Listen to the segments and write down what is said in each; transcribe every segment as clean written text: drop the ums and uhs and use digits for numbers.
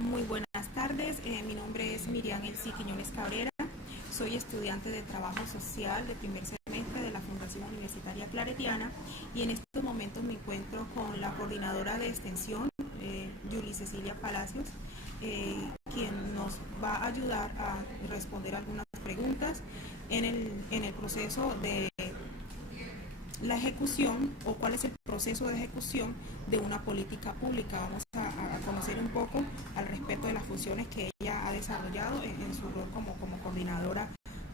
Muy buenas tardes, mi nombre es Miriam Elsie Quiñones Cabrera, soy estudiante de Trabajo Social de primer semestre de la Fundación Universitaria Claretiana y en estos momentos me encuentro con la coordinadora de extensión, Yuli Cecilia Palacios, quien nos va a ayudar a responder algunas preguntas en el proceso de la ejecución o cuál es el proceso de ejecución de una política pública. Vamos a conocer un poco al respecto de las funciones que ella ha desarrollado en su rol como coordinadora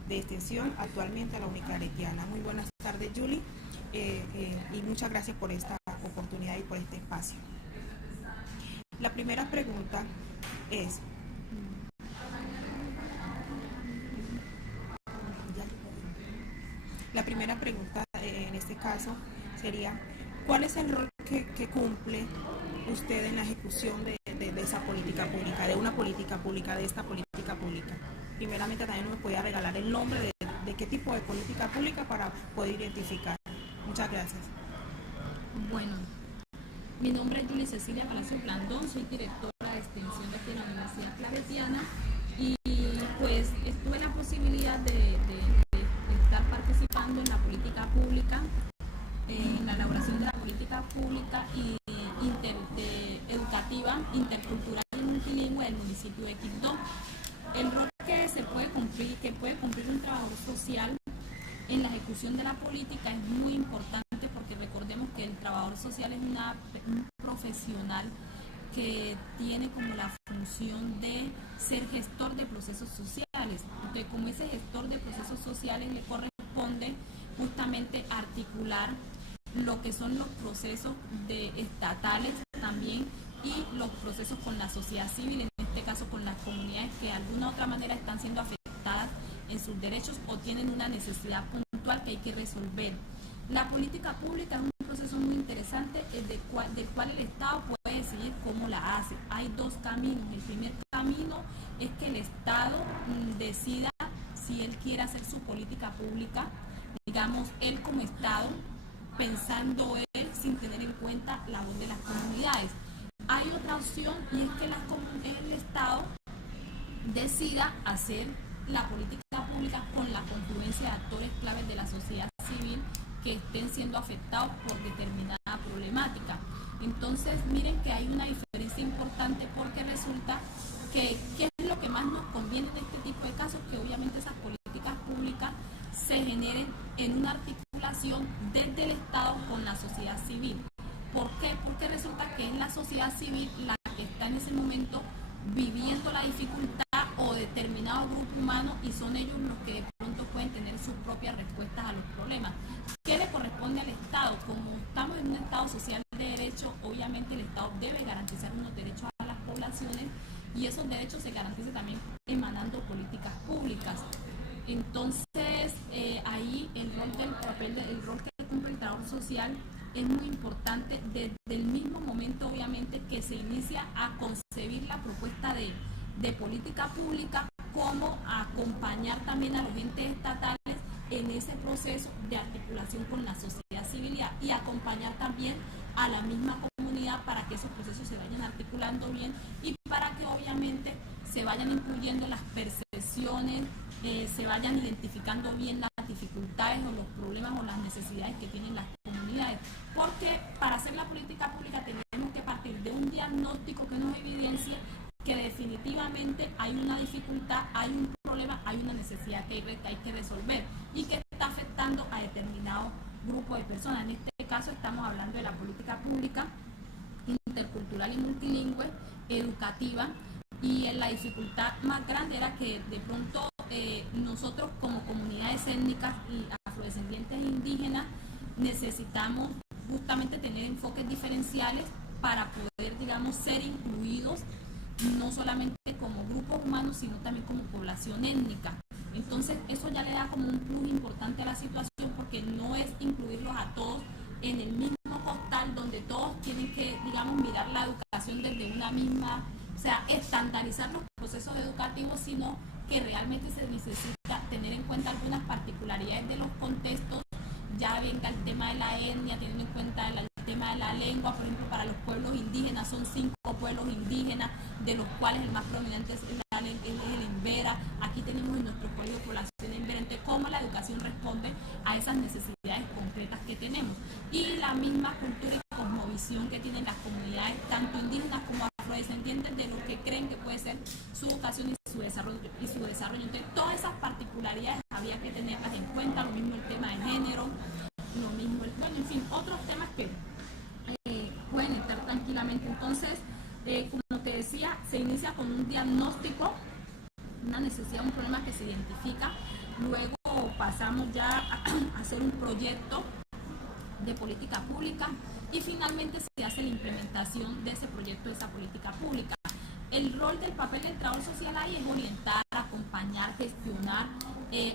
de extensión actualmente a la Uniclaretiana. Muy buenas tardes, Julie, y muchas gracias por esta oportunidad y por este espacio. La primera pregunta es, la primera pregunta en este caso sería, ¿cuál es el rol que cumple usted en la ejecución de esa política pública, de una política pública, de esta política pública? Primeramente también me podía regalar el nombre de qué tipo de política pública para poder identificar. Muchas gracias. Bueno, mi nombre es Yuli Cecilia Palacios Blandón, soy directora de extensión de aquí en la Universidad Claretiana y pues tuve la posibilidad de estar participando en la política pública, en la elaboración de la política pública y educativa, intercultural y multilingüe del municipio de Quibdó. El rol que puede cumplir un trabajador social en la ejecución de la política es muy importante porque recordemos que el trabajador social es un profesional que tiene como la función de ser gestor de procesos sociales. Entonces, como ese gestor de procesos sociales le corresponde justamente articular lo que son los procesos estatales también y los procesos con la sociedad civil, en este caso con las comunidades que de alguna u otra manera están siendo afectadas en sus derechos o tienen una necesidad puntual que hay que resolver. La política pública es un proceso muy interesante del cual el Estado puede decidir cómo la hace. Hay dos caminos. El primer camino es que el Estado decida si él quiere hacer su política pública, digamos, él como Estado, pensando él sin tener en cuenta la voz de las comunidades. Hay otra opción y es que el Estado decida hacer la política pública con la confluencia de actores claves de la sociedad civil que estén siendo afectados por determinada problemática. Entonces, miren que hay una diferencia importante porque resulta que ¿qué es lo que más nos conviene en este tipo de casos? Que obviamente esas políticas públicas se generen en una articulación desde el Estado con la sociedad civil. ¿Por qué? Porque resulta que es la sociedad civil la que está en ese momento viviendo la dificultad o determinado grupo humano y son ellos los que de pronto pueden tener sus propias respuestas a los problemas. ¿Qué le corresponde al Estado? Como estamos en un Estado social de derecho, obviamente el Estado debe garantizar unos derechos a las poblaciones y esos derechos se garantizan también emanando políticas públicas. Entonces, ahí el rol que cumple el trabajador social es muy importante desde el mismo momento, obviamente, que se inicia a concebir la propuesta de política pública, como acompañar también a los entes estatales en ese proceso de articulación con la sociedad civil y acompañar también a la misma comunidad para que esos procesos se vayan articulando bien y para que obviamente se vayan incluyendo las percepciones, se vayan identificando bien las dificultades o los problemas o las necesidades que tienen las comunidades. Porque para hacer la política pública tenemos que partir de un diagnóstico que nos evidencie que definitivamente hay una dificultad, hay un problema, hay una necesidad que hay que resolver y que está afectando a determinado grupo de personas. En este caso estamos hablando de la política pública intercultural y multilingüe, educativa, y la dificultad más grande era que de pronto nosotros como comunidades étnicas y afrodescendientes indígenas necesitamos justamente tener enfoques diferenciales para poder, digamos, ser incluidos no solamente como grupos humanos, sino también como población étnica. Entonces eso ya le da como un plus importante a la situación porque no es incluirlos a todos en el mismo costal donde todos tienen que, digamos, mirar la educación desde una misma, o sea, estandarizar los procesos educativos, sino que realmente se necesita tener en cuenta algunas particularidades de los contextos, ya venga el tema de la etnia, teniendo en cuenta la tema de la lengua, por ejemplo, para los pueblos indígenas, son 5 pueblos indígenas, de los cuales el más prominente es el Embera. Aquí tenemos en nuestro código de población Embera, entonces cómo la educación responde a esas necesidades concretas que tenemos. Y la misma cultura y cosmovisión que tienen las comunidades, tanto indígenas como afrodescendientes, de lo que creen que puede ser su educación y su desarrollo. Entonces, todas esas particularidades había que tenerlas en cuenta, lo mismo el tema de género, lo mismo, bueno, en fin, otros temas que pueden estar tranquilamente. Entonces, como te decía, se inicia con un diagnóstico, una necesidad, un problema que se identifica, luego pasamos ya a hacer un proyecto de política pública y finalmente se hace la implementación de ese proyecto, de esa política pública. El rol del papel del trabajador social ahí es orientar, acompañar, gestionar,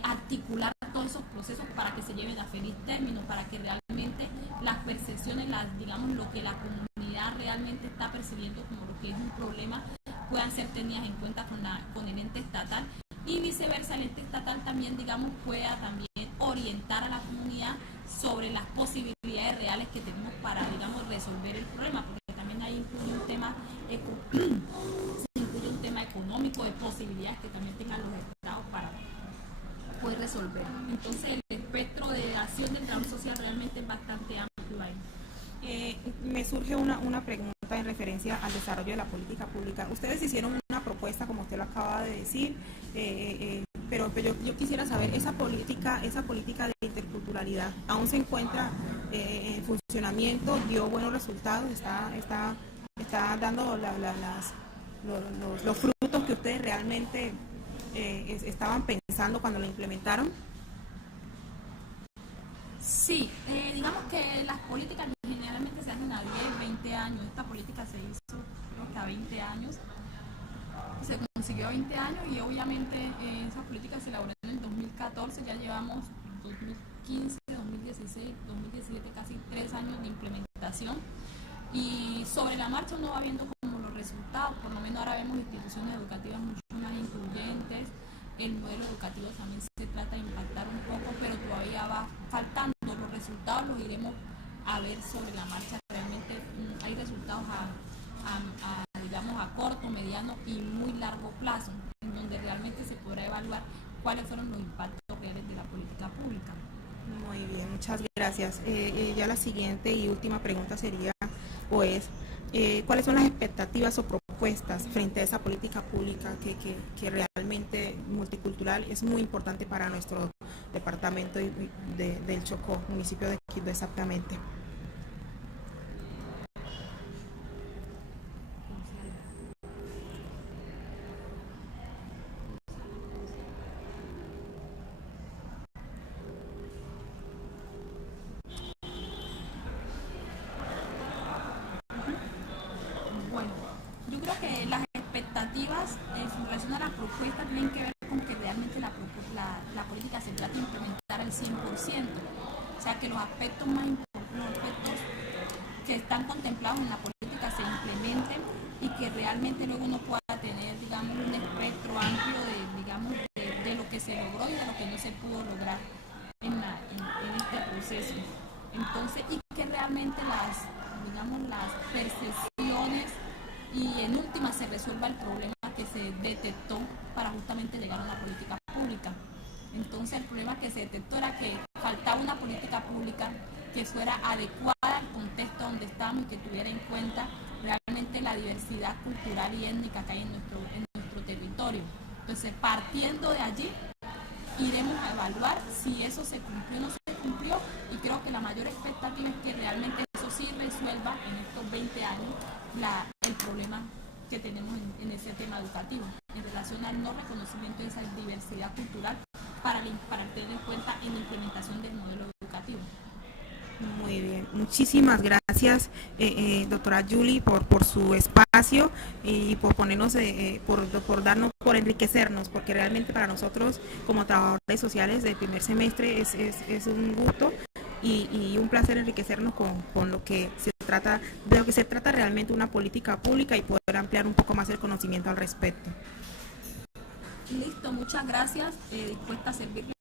articular todos esos procesos para que se lleven a feliz término, para que realmente las percepciones, digamos, lo que la comunidad realmente está percibiendo como lo que es un problema, puedan ser tenidas en cuenta con el ente estatal, y viceversa, el ente estatal también, digamos, pueda también orientar a la comunidad sobre las posibilidades reales que tenemos para, digamos, resolver el problema, porque también ahí incluye un tema económico, de posibilidades que también tengan los estados para poder resolver. Entonces, el espectro de acción del trabajo social realmente es bastante amplio ahí. Me surge una pregunta en referencia al desarrollo de la política pública. Ustedes hicieron una propuesta, como usted lo acaba de decir, pero yo quisiera saber, esa política de interculturalidad aún se encuentra en funcionamiento, dio buenos resultados, está dando los frutos que ustedes realmente estaban pensando cuando lo implementaron. Sí, digamos que las políticas generalmente se hacen a 10, 20 años. Esta política se hizo creo que a 20 años, se consiguió a 20 años y obviamente esa política se elaboró en el 2014, ya llevamos 2015, 2016, 2017, casi 3 años de implementación, y sobre la marcha uno va viendo como los resultados. Por lo menos ahora vemos instituciones educativas mucho más incluyentes, el modelo educativo también se trata de impactar un poco, pero todavía va faltando. Los resultados los iremos a ver sobre la marcha. Realmente hay resultados digamos, a corto, mediano y muy largo plazo, en donde realmente se podrá evaluar cuáles fueron los impactos reales de la política pública. Muy bien, muchas gracias. Ya la siguiente y última pregunta sería, pues, ¿cuáles son las expectativas o propuestas frente a esa política pública que realmente multicultural es muy importante para nuestro departamento del Chocó, municipio de Quibdó exactamente? En relación a las propuestas, tienen que ver con que realmente la política se trata de implementar al 100%. O sea, que los aspectos más importantes, los aspectos que están contemplados en la política se implementen y que realmente luego uno pueda tener, digamos, un espectro amplio de lo que se logró y de lo que no se pudo lograr en este proceso. Entonces, y que realmente las percepciones y en última se resuelva el problema que se detectó para justamente llegar a una política pública. Entonces el problema que se detectó era que faltaba una política pública que fuera adecuada al contexto donde estamos y que tuviera en cuenta realmente la diversidad cultural y étnica que hay en nuestro territorio. Entonces, partiendo de allí, iremos a evaluar si eso se cumplió o no se cumplió, y creo que la mayor expectativa es que realmente eso sí resuelva en estos 20 años el problema que tenemos en ese tema educativo en relación al no reconocimiento de esa diversidad cultural para tener en cuenta en la implementación del modelo educativo. Muy bien, muchísimas gracias, doctora Julie, por su espacio y por ponernos, por enriquecernos, porque realmente para nosotros como trabajadores sociales del primer semestre es un gusto y un placer enriquecernos con lo que se trata, de lo que se trata realmente una política pública y poder ampliar un poco más el conocimiento al respecto. Listo, muchas gracias, dispuesta a servirle.